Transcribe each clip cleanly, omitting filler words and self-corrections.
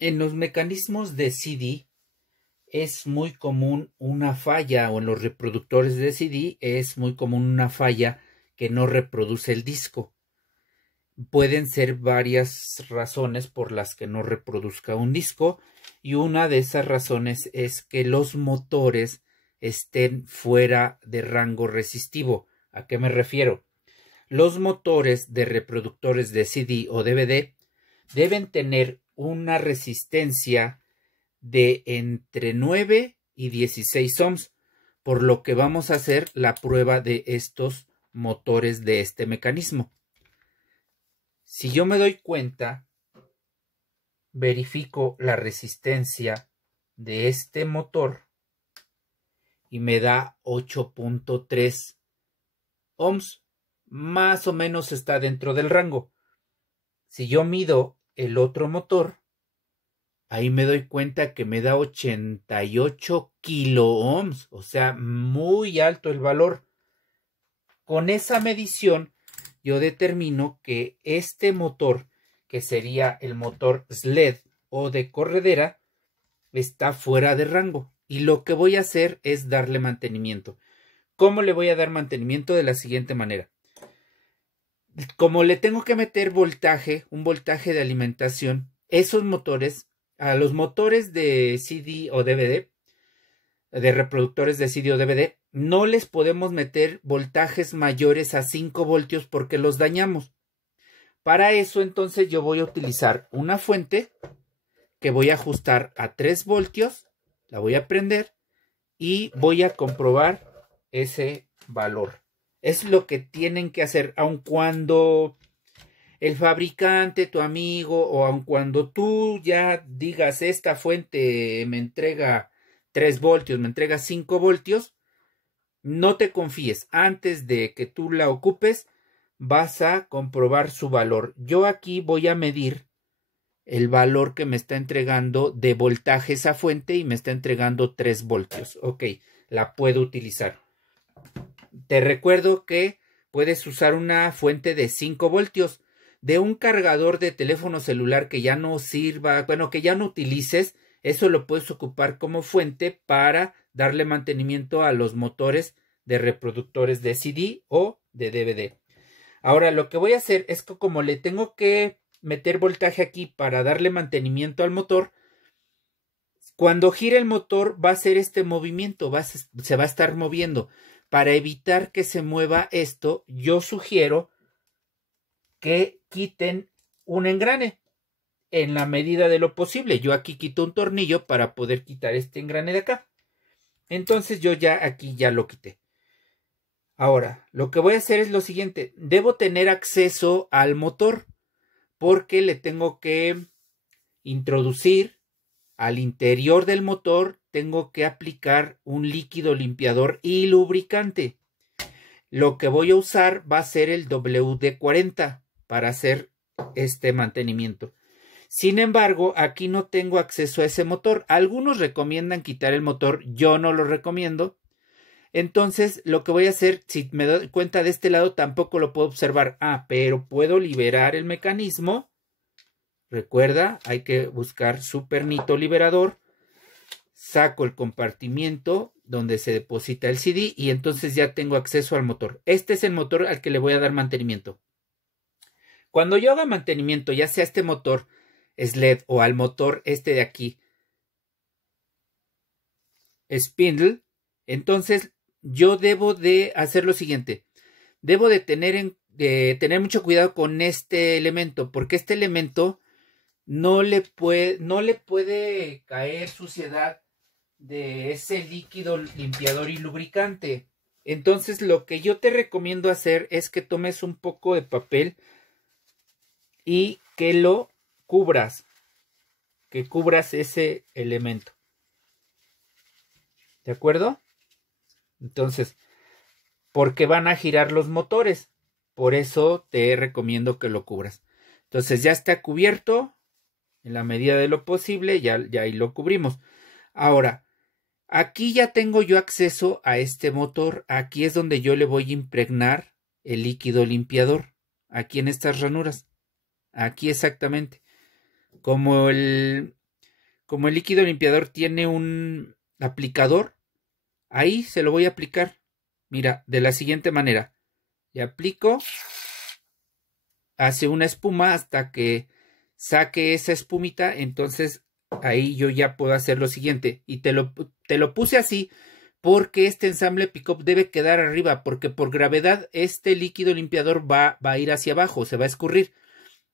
En los mecanismos de CD es muy común una falla, o en los reproductores de CD es muy común una falla que no reproduce el disco. Pueden ser varias razones por las que no reproduzca un disco, y una de esas razones es que los motores estén fuera de rango resistivo. ¿A qué me refiero? Los motores de reproductores de CD o DVD deben tener una resistencia de entre 9 y 16 ohms, por lo que vamos a hacer la prueba de estos motores de este mecanismo. Si yo me doy cuenta, verifico la resistencia de este motor y me da 8.3 ohms, más o menos está dentro del rango. Si yo mido el otro motor, ahí me doy cuenta que me da 88 kilo ohms, o sea, muy alto el valor. Con esa medición, yo determino que este motor, que sería el motor sled o de corredera, está fuera de rango. Y lo que voy a hacer es darle mantenimiento. ¿Cómo le voy a dar mantenimiento? De la siguiente manera. Como le tengo que meter voltaje, un voltaje de alimentación, esos motores, a los motores de CD o DVD, de reproductores de CD o DVD, no les podemos meter voltajes mayores a 5 voltios porque los dañamos. Para eso, entonces, yo voy a utilizar una fuente que voy a ajustar a 3 voltios, la voy a prender y voy a comprobar ese valor. Es lo que tienen que hacer, aun cuando el fabricante, tu amigo, o aun cuando tú ya digas esta fuente me entrega 3 voltios, me entrega 5 voltios, no te confíes. Antes de que tú la ocupes, vas a comprobar su valor. Yo aquí voy a medir el valor que me está entregando de voltaje esa fuente y me está entregando 3 voltios. Ok, la puedo utilizar. Te recuerdo que puedes usar una fuente de 5 voltios. De un cargador de teléfono celular que ya no sirva, bueno, que ya no utilices, eso lo puedes ocupar como fuente para darle mantenimiento a los motores de reproductores de CD o de DVD. Ahora, lo que voy a hacer es que como le tengo que meter voltaje aquí para darle mantenimiento al motor, cuando gire el motor va a hacer este movimiento, se va a estar moviendo. Para evitar que se mueva esto, yo sugiero que quiten un engrane en la medida de lo posible. Yo aquí quito un tornillo para poder quitar este engrane de acá. Entonces yo ya aquí ya lo quité. Ahora, lo que voy a hacer es lo siguiente. Debo tener acceso al motor porque le tengo que introducir al interior del motor, tengo que aplicar un líquido limpiador y lubricante. Lo que voy a usar va a ser el WD-40 para hacer este mantenimiento. Sin embargo, aquí no tengo acceso a ese motor. Algunos recomiendan quitar el motor, yo no lo recomiendo. Entonces, lo que voy a hacer, si me doy cuenta de este lado, tampoco lo puedo observar. Pero puedo liberar el mecanismo. Recuerda, hay que buscar su pernito liberador. Saco el compartimiento donde se deposita el CD y entonces ya tengo acceso al motor. Este es el motor al que le voy a dar mantenimiento. Cuando yo haga mantenimiento, ya sea este motor sled o al motor este de aquí, spindle, entonces yo debo de hacer lo siguiente. Debo de tener mucho cuidado con este elemento, porque este elemento no le puede caer suciedad de ese líquido limpiador y lubricante. Entonces lo que yo te recomiendo hacer es que tomes un poco de papel y que lo cubras, que cubras ese elemento. ¿De acuerdo? Entonces, porque van a girar los motores, por eso te recomiendo que lo cubras. Entonces ya está cubierto en la medida de lo posible, ya ahí lo cubrimos. Ahora, aquí ya tengo yo acceso a este motor. Aquí es donde yo le voy a impregnar el líquido limpiador. Aquí en estas ranuras. Aquí exactamente. Como el como el líquido limpiador tiene un aplicador, ahí se lo voy a aplicar. Mira, de la siguiente manera. Le aplico, hace una espuma hasta que saque esa espumita, entonces ahí yo ya puedo hacer lo siguiente. Y te lo puse así porque este ensamble pick-up debe quedar arriba, porque por gravedad este líquido limpiador va a ir hacia abajo, se va a escurrir.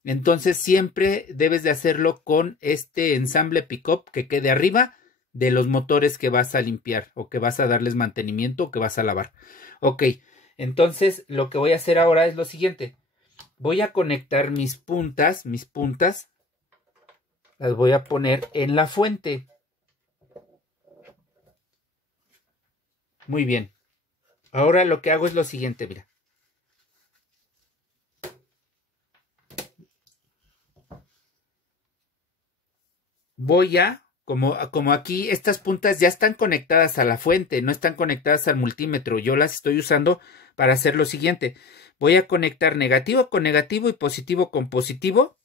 Entonces siempre debes de hacerlo con este ensamble pick-up que quede arriba de los motores que vas a limpiar o que vas a darles mantenimiento o que vas a lavar. Ok, entonces lo que voy a hacer ahora es lo siguiente. Voy a conectar mis puntas, las voy a poner en la fuente. Muy bien. Ahora lo que hago es lo siguiente, mira. Voy a, como aquí estas puntas ya están conectadas a la fuente, no están conectadas al multímetro. Yo las estoy usando para hacer lo siguiente. Voy a conectar negativo con negativo y positivo con positivo.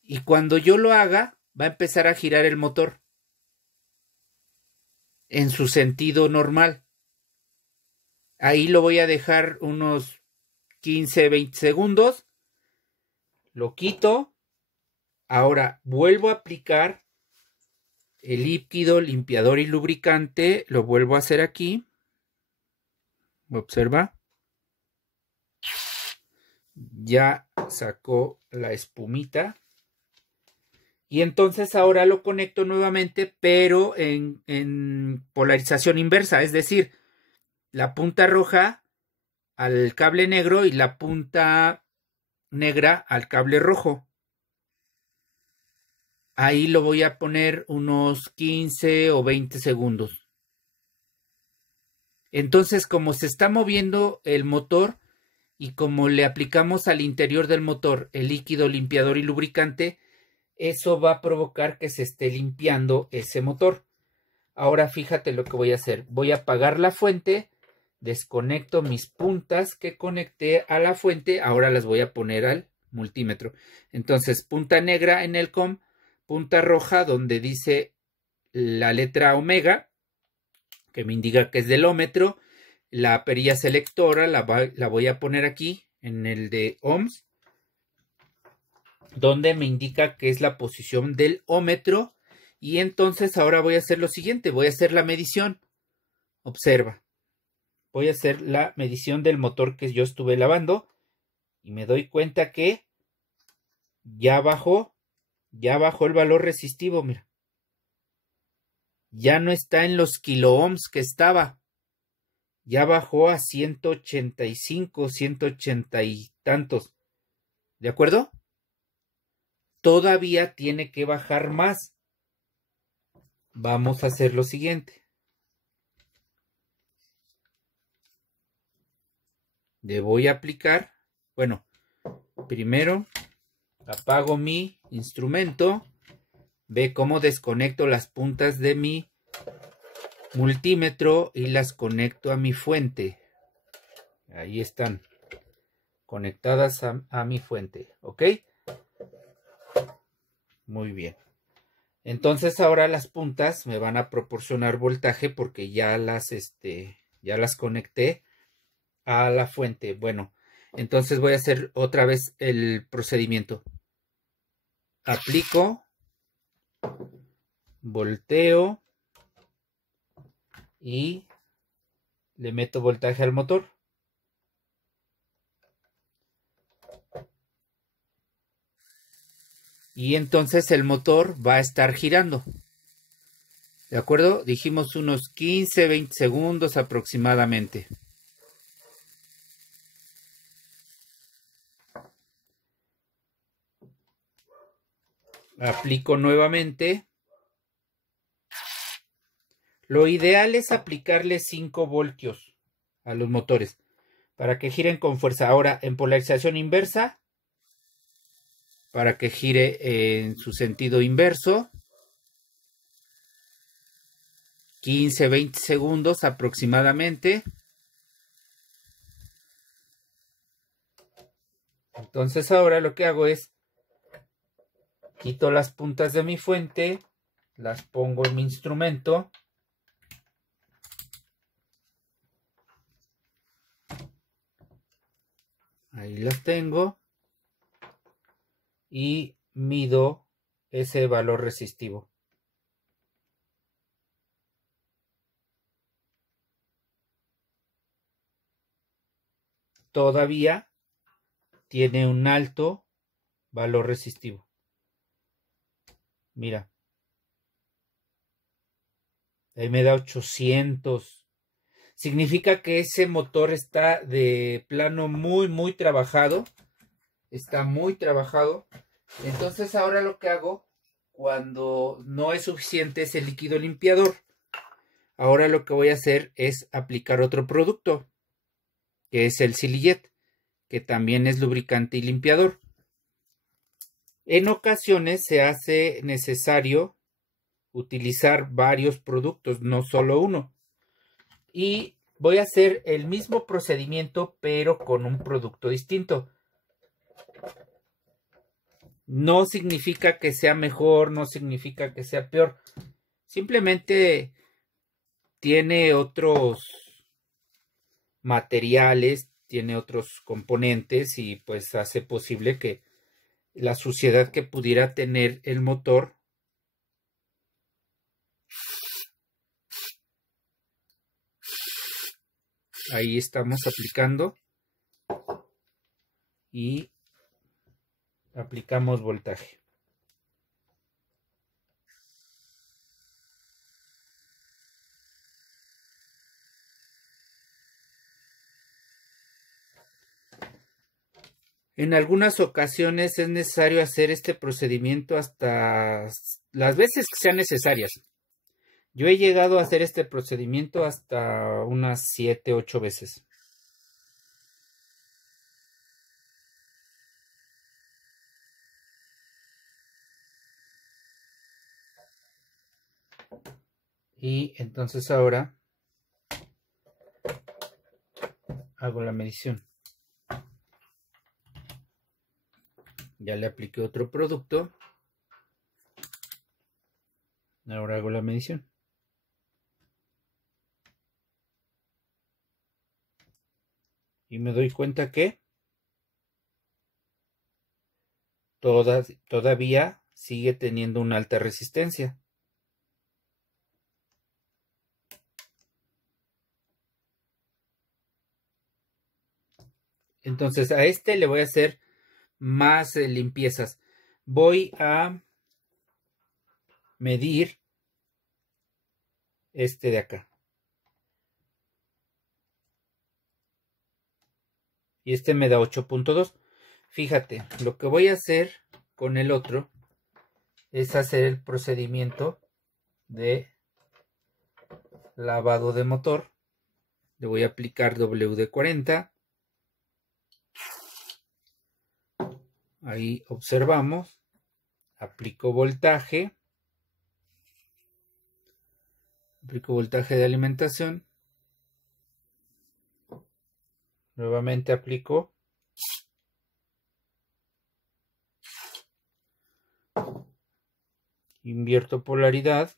Y cuando yo lo haga, va a empezar a girar el motor en su sentido normal. Ahí lo voy a dejar unos 15, 20 segundos. Lo quito. Ahora vuelvo a aplicar el líquido limpiador y lubricante. Lo vuelvo a hacer aquí. Observa. Ya sacó la espumita. Y entonces ahora lo conecto nuevamente, pero en polarización inversa. Es decir, la punta roja al cable negro y la punta negra al cable rojo. Ahí lo voy a poner unos 15 o 20 segundos. Entonces, como se está moviendo el motor y como le aplicamos al interior del motor el líquido limpiador y lubricante, eso va a provocar que se esté limpiando ese motor. Ahora fíjate lo que voy a hacer. Voy a apagar la fuente, desconecto mis puntas que conecté a la fuente, ahora las voy a poner al multímetro. Entonces, punta negra en el COM, punta roja donde dice la letra omega, que me indica que es del ómetro, la perilla selectora la voy a poner aquí en el de ohms, donde me indica que es la posición del ómetro. Y entonces ahora voy a hacer lo siguiente, voy a hacer la medición. Observa, voy a hacer la medición del motor que yo estuve lavando y me doy cuenta que ya bajó el valor resistivo, mira. Ya no está en los kilo ohms que estaba. Ya bajó a 185, 180 y tantos. ¿De acuerdo? Todavía tiene que bajar más. Vamos a hacer lo siguiente. Le voy a aplicar, bueno, primero apago mi instrumento. Ve cómo desconecto las puntas de mi multímetro y las conecto a mi fuente. Ahí están conectadas a mi fuente, ¿ok? Muy bien. Entonces ahora las puntas me van a proporcionar voltaje porque ya las conecté a la fuente. Bueno, entonces voy a hacer otra vez el procedimiento. Aplico, volteo y le meto voltaje al motor. Y entonces el motor va a estar girando. ¿De acuerdo? Dijimos unos 15, 20 segundos aproximadamente. Aplico nuevamente. Lo ideal es aplicarle 5 voltios a los motores para que giren con fuerza. Ahora en polarización inversa, para que gire en su sentido inverso. 15, 20 segundos aproximadamente. Entonces ahora lo que hago es Quito las puntas de mi fuente, las pongo en mi instrumento. Ahí las tengo. Y mido ese valor resistivo. Todavía tiene un alto valor resistivo. Mira. Ahí me da 800. Significa que ese motor está de plano muy trabajado. Está muy trabajado. Entonces ahora lo que hago cuando no es suficiente ese líquido limpiador, ahora lo que voy a hacer es aplicar otro producto, que es el Sillyjet, que también es lubricante y limpiador. En ocasiones se hace necesario utilizar varios productos, no solo uno. Y voy a hacer el mismo procedimiento, pero con un producto distinto. No significa que sea mejor, no significa que sea peor. Simplemente tiene otros materiales, tiene otros componentes y pues hace posible que la suciedad que pudiera tener el motor ahí estamos aplicando y aplicamos voltaje. En algunas ocasiones es necesario hacer este procedimiento hasta las veces que sean necesarias. Yo he llegado a hacer este procedimiento hasta unas 7, 8 veces. Y entonces ahora hago la medición. Ya le apliqué otro producto. Ahora hago la medición. Y me doy cuenta que todavía sigue teniendo una alta resistencia. Entonces a este le voy a hacer más limpiezas. Voy a medir este de acá. Y este me da 8.2. Fíjate, lo que voy a hacer con el otro es hacer el procedimiento de lavado de motor. Le voy a aplicar WD-40. Ahí observamos. Aplico voltaje. Aplico voltaje de alimentación. Nuevamente aplico. Invierto polaridad.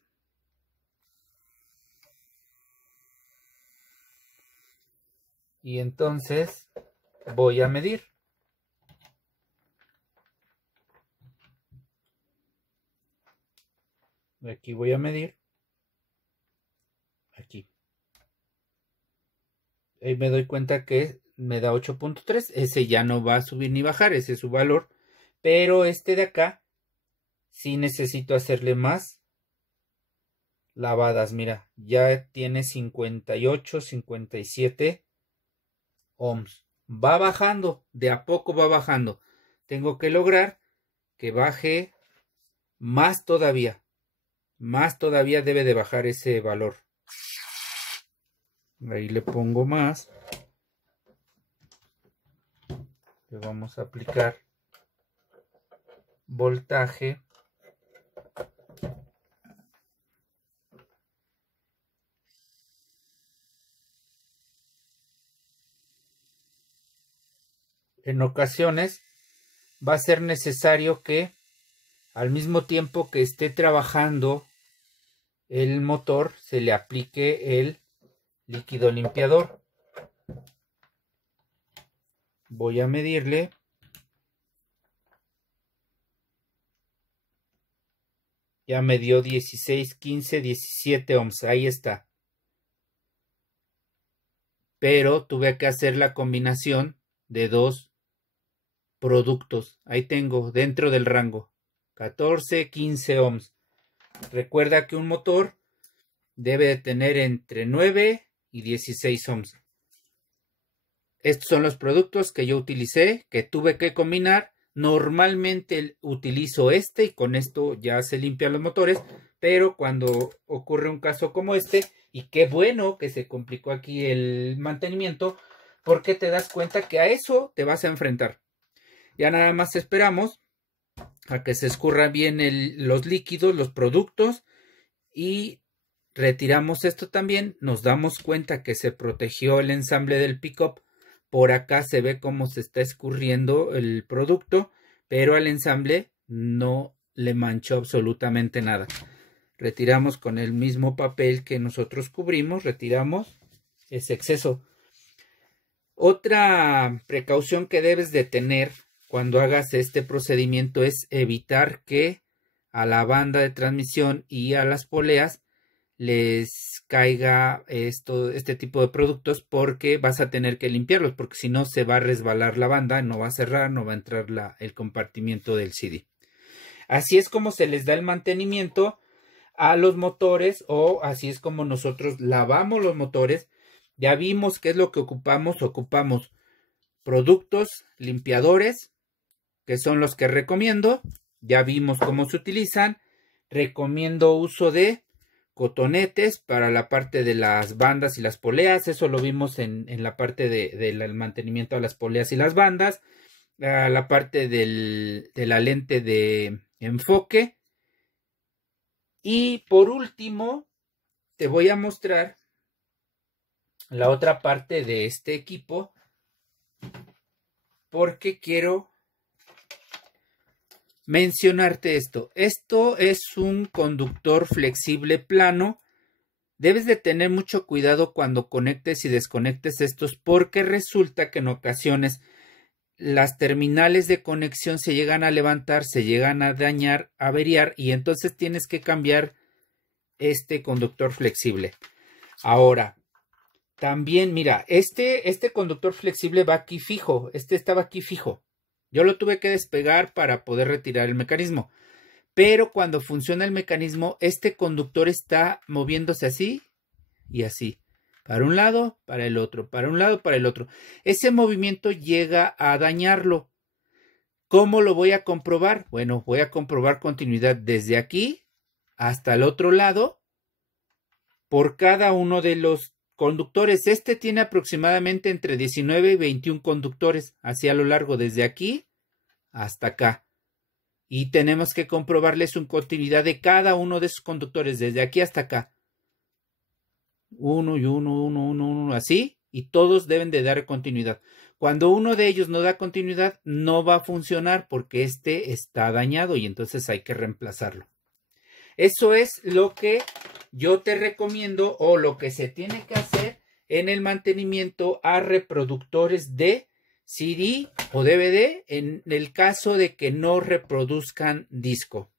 Y entonces voy a medir. Aquí voy a medir. Aquí. Ahí me doy cuenta que me da 8.3. Ese ya no va a subir ni bajar. Ese es su valor. Pero este de acá sí necesito hacerle más lavadas. Mira, ya tiene 58, 57 ohms. Va bajando. De a poco va bajando. Tengo que lograr que baje más todavía. Más todavía debe de bajar ese valor. Ahí le pongo más. Le vamos a aplicar voltaje. En ocasiones va a ser necesario que al mismo tiempo que esté trabajando el motor, se le aplique el líquido limpiador. Voy a medirle. Ya me dio 16, 15, 17 ohms. Ahí está. Pero tuve que hacer la combinación de dos productos. Ahí tengo dentro del rango 14, 15 ohms. Recuerda que un motor debe de tener entre 9 y 16 ohms. Estos son los productos que yo utilicé, que tuve que combinar. Normalmente utilizo este y con esto ya se limpian los motores, pero cuando ocurre un caso como este, y qué bueno que se complicó aquí el mantenimiento, porque te das cuenta que a eso te vas a enfrentar. Ya nada más esperamos a que se escurra bien los líquidos, los productos, y retiramos esto también. Nos damos cuenta que se protegió el ensamble del pickup. Por acá se ve cómo se está escurriendo el producto, pero al ensamble no le manchó absolutamente nada. Retiramos con el mismo papel que nosotros cubrimos, retiramos ese exceso. Otra precaución que debes de tener cuando hagas este procedimiento es evitar que a la banda de transmisión y a las poleas les caiga este tipo de productos, porque vas a tener que limpiarlos, porque si no se va a resbalar la banda, no va a cerrar, no va a entrar el compartimiento del CD. Así es como se les da el mantenimiento a los motores, o así es como nosotros lavamos los motores. Ya vimos qué es lo que ocupamos. Ocupamos productos limpiadores, que son los que recomiendo. Ya vimos cómo se utilizan. Recomiendo uso de cotonetes para la parte de las bandas y las poleas. Eso lo vimos en la parte del mantenimiento de las poleas y las bandas. La parte de la lente de enfoque. Y por último, te voy a mostrar la otra parte de este equipo, porque quiero mencionarte esto. Esto es un conductor flexible plano. Debes de tener mucho cuidado cuando conectes y desconectes estos, porque resulta que en ocasiones las terminales de conexión se llegan a levantar, se llegan a dañar, a averiar, y entonces tienes que cambiar este conductor flexible. Ahora, también mira, este conductor flexible va aquí fijo. Este estaba aquí fijo. Yo lo tuve que despegar para poder retirar el mecanismo. Pero cuando funciona el mecanismo, este conductor está moviéndose así y así. Para un lado, para el otro. Para un lado, para el otro. Ese movimiento llega a dañarlo. ¿Cómo lo voy a comprobar? Bueno, voy a comprobar continuidad desde aquí hasta el otro lado por cada uno de los conductores. Este tiene aproximadamente entre 19 y 21 conductores hacia lo largo, desde aquí hasta acá. Y tenemos que comprobarle su continuidad de cada uno de esos conductores, desde aquí hasta acá. Uno y uno, así. Y todos deben de dar continuidad. Cuando uno de ellos no da continuidad, no va a funcionar, porque este está dañado y entonces hay que reemplazarlo. Eso es lo que yo te recomiendo, o lo que se tiene que hacer en el mantenimiento a reproductores de CD o DVD en el caso de que no reproduzcan disco.